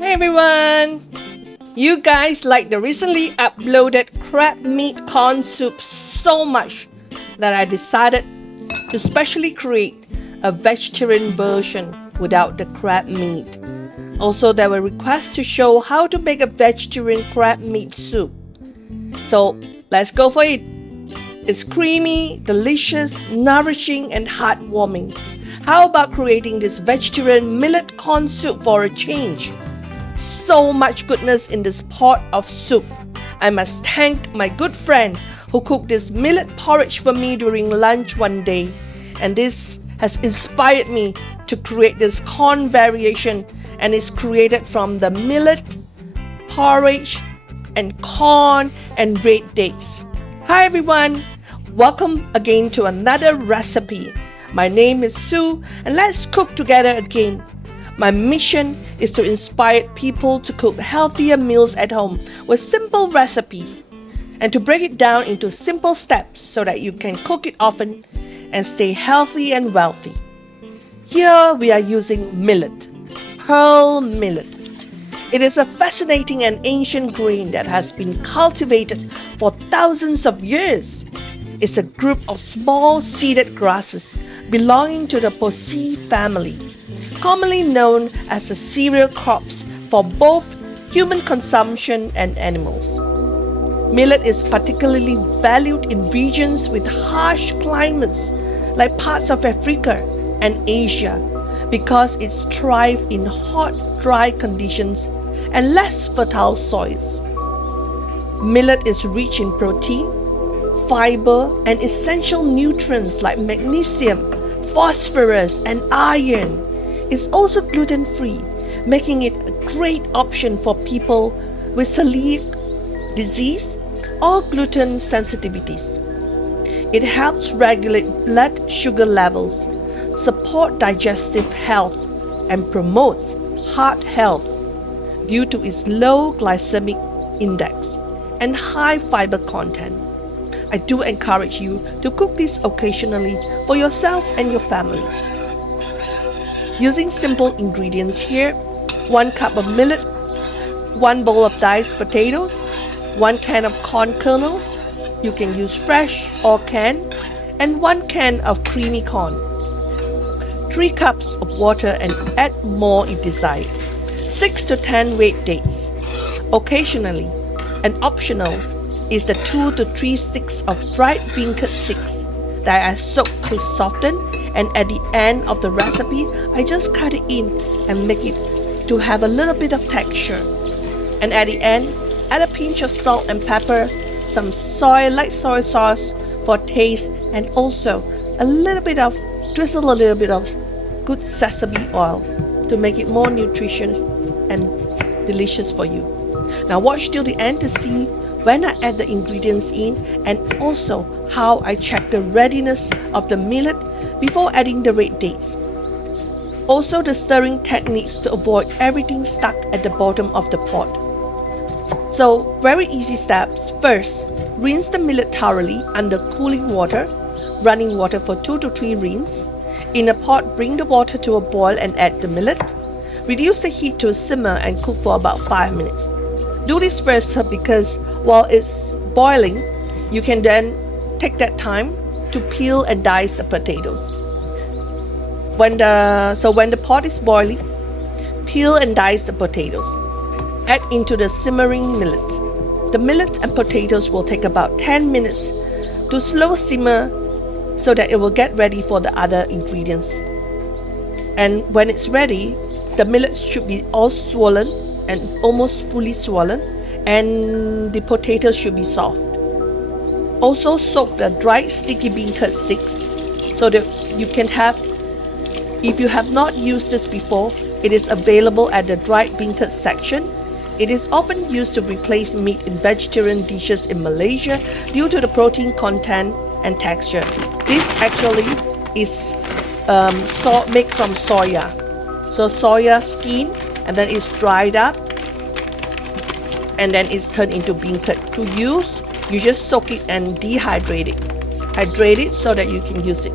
Hey everyone! You guys like the recently uploaded crab meat corn soup so much that I decided to specially create a vegetarian version without the crab meat. Also, there were requests to show how to make a vegetarian crab meat soup. So let's go for it. It's creamy, delicious, nourishing, and heartwarming. How about creating this vegetarian millet corn soup for a change? So much goodness in this pot of soup. I must thank my good friend who cooked this millet porridge for me during lunch one day. And this has inspired me to create this corn variation, and it's created from the millet, porridge, and corn and red dates. Hi everyone! Welcome again to another recipe. My name is Sue, and let's cook together again. My mission is to inspire people to cook healthier meals at home with simple recipes and to break it down into simple steps so that you can cook it often and stay healthy and wealthy. Here we are using millet, pearl millet. It is a fascinating and ancient grain that has been cultivated for thousands of years. It's a group of small seeded grasses belonging to the Poaceae family, commonly known as the cereal crops for both human consumption and animals. Millet is particularly valued in regions with harsh climates like parts of Africa and Asia because it thrives in hot, dry conditions and less fertile soils. Millet is rich in protein, fiber, and essential nutrients like magnesium, phosphorus, and iron. It's also gluten-free, making it a great option for people with celiac disease or gluten sensitivities. It helps regulate blood sugar levels, support digestive health, and promotes heart health due to its low glycemic index and high fiber content. I do encourage you to cook this occasionally for yourself and your family. Using simple ingredients here: 1 cup of millet, 1 bowl of diced potatoes, 1 can of corn kernels, you can use fresh or canned, and 1 can of creamy corn. 3 cups of water and add more if desired. 6 to 10 red dates. Occasionally, and optional, is the 2 to 3 sticks of dried bean curd sticks that I soak to soften, and at the end of the recipe, I just cut it in and make it to have a little bit of texture. And at the end, add a pinch of salt and pepper, some light soy sauce for taste, and also drizzle a little bit of good sesame oil to make it more nutritious and delicious for you. Now watch till the end to see when I add the ingredients in, and also how I check the readiness of the millet before adding the red dates. Also the stirring techniques to avoid everything stuck at the bottom of the pot. So very easy steps. First, rinse the millet thoroughly under cooling water, running water for 2 to 3 rinse. In a pot, bring the water to a boil and add the millet. Reduce the heat to a simmer and cook for about 5 minutes. Do this first because while it's boiling, you can then take that time to peel and dice the potatoes. When the pot is boiling, peel and dice the potatoes. Add into the simmering millet. The millet and potatoes will take about 10 minutes to slow simmer so that it will get ready for the other ingredients. And when it's ready, the millet should be all swollen and almost fully swollen, and the potatoes should be soft. Also soak the dried sticky bean curd sticks so that you can have, if you have not used this before, it is available at the dried bean curd section. It is often used to replace meat in vegetarian dishes in Malaysia due to the protein content and texture. This actually is made from soya. So soya skin, and then it's dried up, and then it's turned into bean curd. To use, you just soak it and dehydrate it. Hydrate it so that you can use it.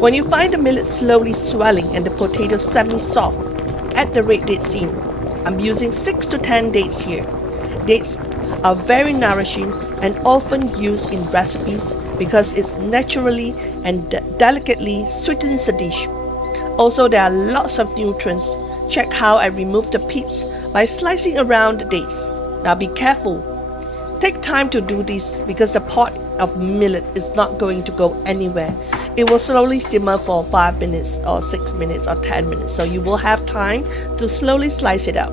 When you find the millet slowly swelling and the potatoes semi-soft, add the red dates in. I'm using 6 to 10 dates here. Dates are very nourishing and often used in recipes because it naturally and delicately sweetens the dish. Also, there are lots of nutrients. Check how I remove the pits by slicing around the dates. Now be careful. Take time to do this because the pot of millet is not going to go anywhere. It will slowly simmer for 5 minutes or 6 minutes or 10 minutes, so you will have time to slowly slice it up.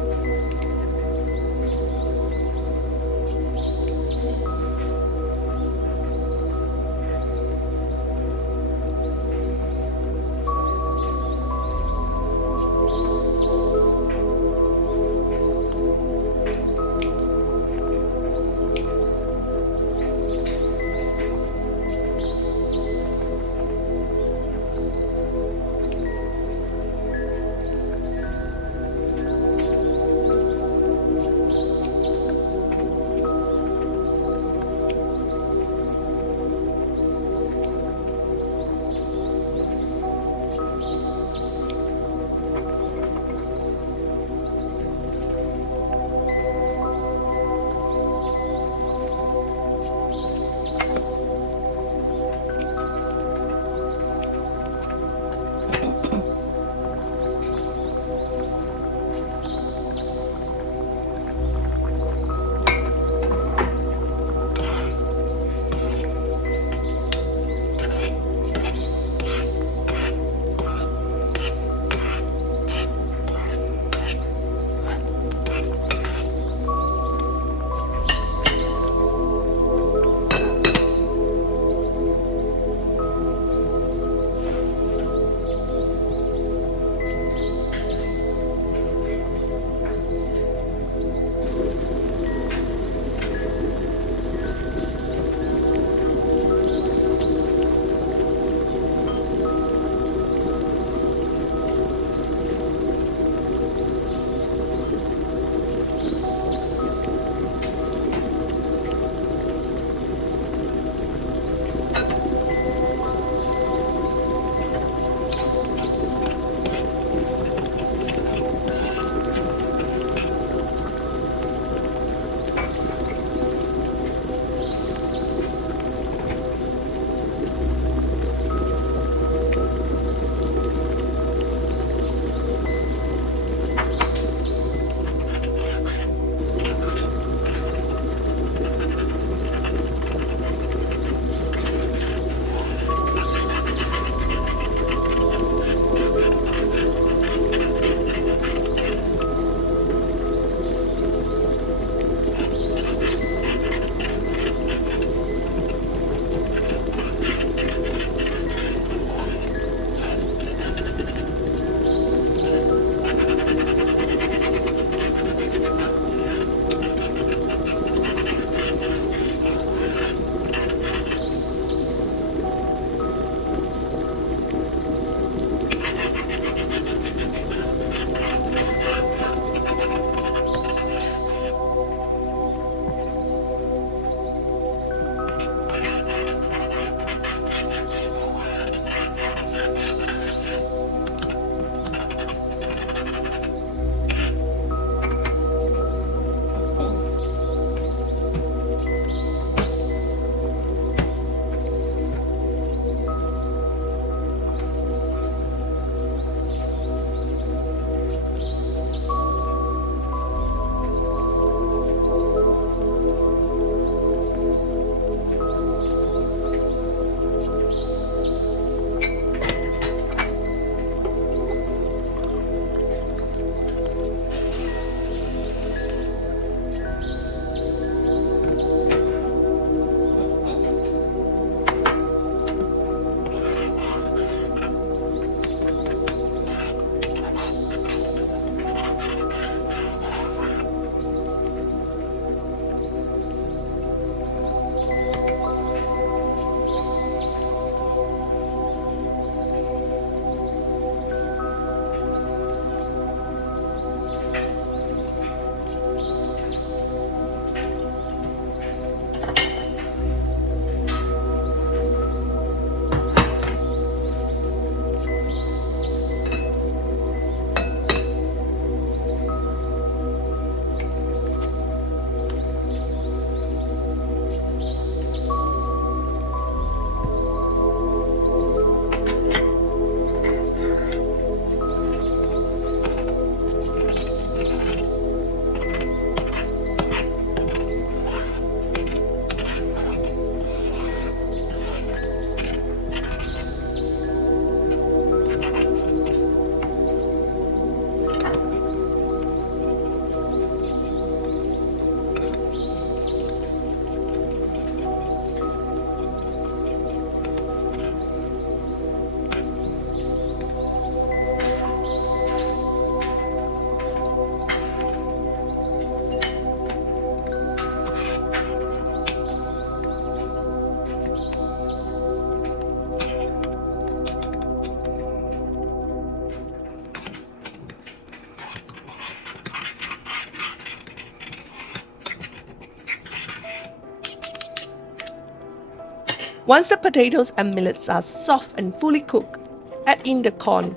Once the potatoes and millets are soft and fully cooked, add in the corn.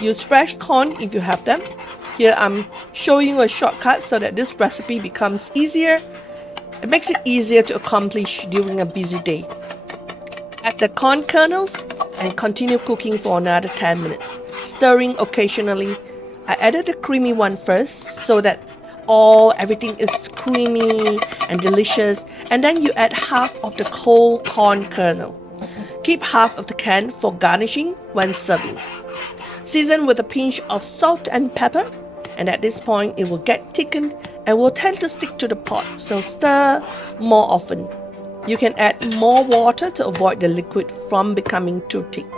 Use fresh corn if you have them. Here I'm showing you a shortcut so that this recipe becomes easier. It makes it easier to accomplish during a busy day. Add the corn kernels and continue cooking for another 10 minutes, stirring occasionally. I added the creamy one first so that everything is creamy and delicious, and then you add half of the whole corn kernel. Keep half of the can for garnishing when serving. Season with a pinch of salt and pepper, and at this point it will get thickened and will tend to stick to the pot, so stir more often. You can add more water to avoid the liquid from becoming too thick.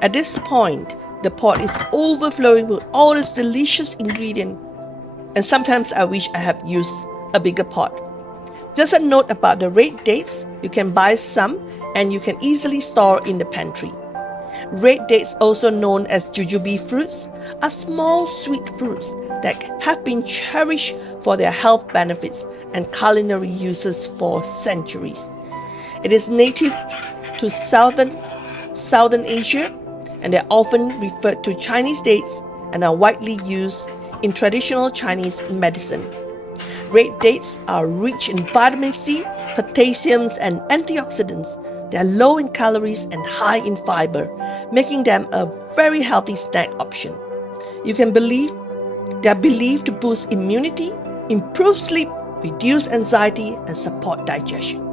At this point, the pot is overflowing with all this delicious ingredient, and sometimes I wish I have used a bigger pot. Just a note about the red dates, you can buy some and you can easily store in the pantry. Red dates, also known as jujube fruits, are small sweet fruits that have been cherished for their health benefits and culinary uses for centuries. It is native to Southern Asia, and they're often referred to Chinese dates and are widely used in traditional Chinese medicine. Red dates are rich in vitamin C, potassium, and antioxidants. They are low in calories and high in fiber, making them a very healthy snack option. They are believed to boost immunity, improve sleep, reduce anxiety, and support digestion.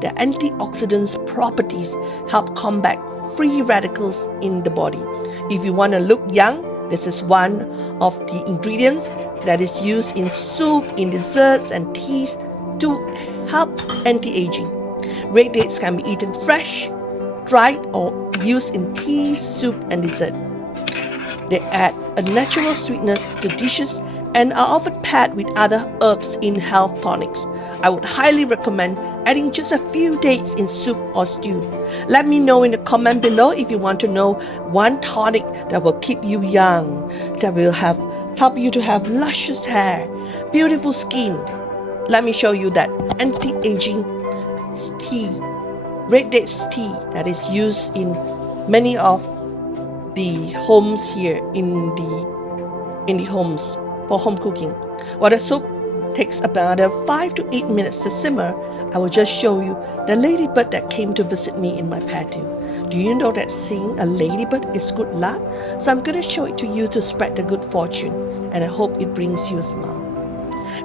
Their antioxidant properties help combat free radicals in the body. If you want to look young, this is one of the ingredients that is used in soup, in desserts, and teas to help anti-aging. Red dates can be eaten fresh, dried, or used in tea, soup, and dessert. They add a natural sweetness to dishes and are often paired with other herbs in health tonics. I would highly recommend adding just a few dates in soup or stew. Let me know in the comment below if you want to know one tonic that will keep you young, that will help you to have luscious hair, beautiful skin. Let me show you that anti-aging tea, red dates tea, that is used in many of the homes here in the homes for home cooking. While the soup takes about 5 to 8 minutes to simmer, I will just show you the ladybird that came to visit me in my patio. Do you know that seeing a ladybird is good luck? So I'm going to show it to you to spread the good fortune, and I hope it brings you a smile.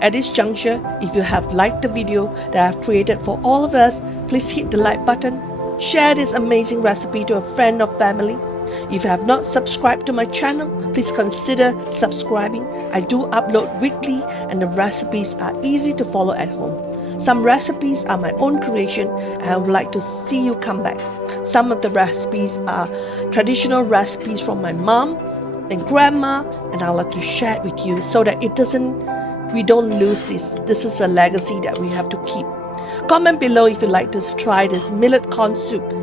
At this juncture, if you have liked the video that I've created for all of us, please hit the like button, share this amazing recipe to a friend or family. If you have not subscribed to my channel, please consider subscribing. I do upload weekly and the recipes are easy to follow at home. Some recipes are my own creation and I would like to see you come back. Some of the recipes are traditional recipes from my mom and grandma, and I'd like to share it with you so that we don't lose this. This is a legacy that we have to keep. Comment below if you'd like to try this millet corn soup.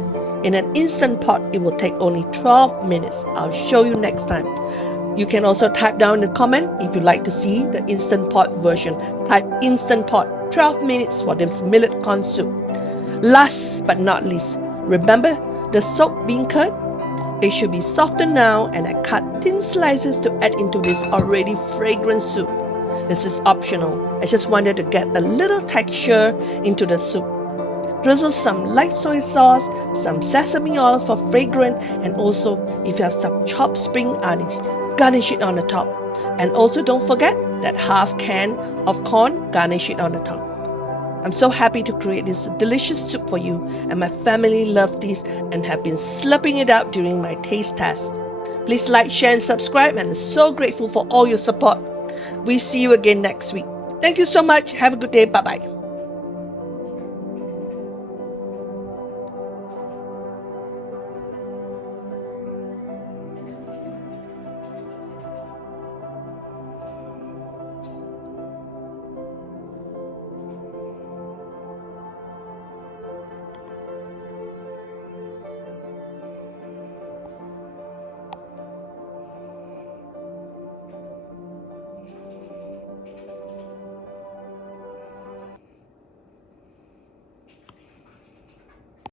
In an instant pot, it will take only 12 minutes. I'll show you next time. You can also type down in the comment if you'd like to see the instant pot version. Type instant pot, 12 minutes for this millet corn soup. Last but not least, remember the soaked bean curd? It should be softened now, and I cut thin slices to add into this already fragrant soup. This is optional. I just wanted to get a little texture into the soup. Drizzle some light soy sauce, some sesame oil for fragrance, and also if you have some chopped spring onion, garnish it on the top. And also don't forget that half can of corn, garnish it on the top. I'm so happy to create this delicious soup for you, and my family love this and have been slurping it out during my taste test. Please like, share, and subscribe, and I'm so grateful for all your support. We'll see you again next week. Thank you so much. Have a good day. Bye-bye.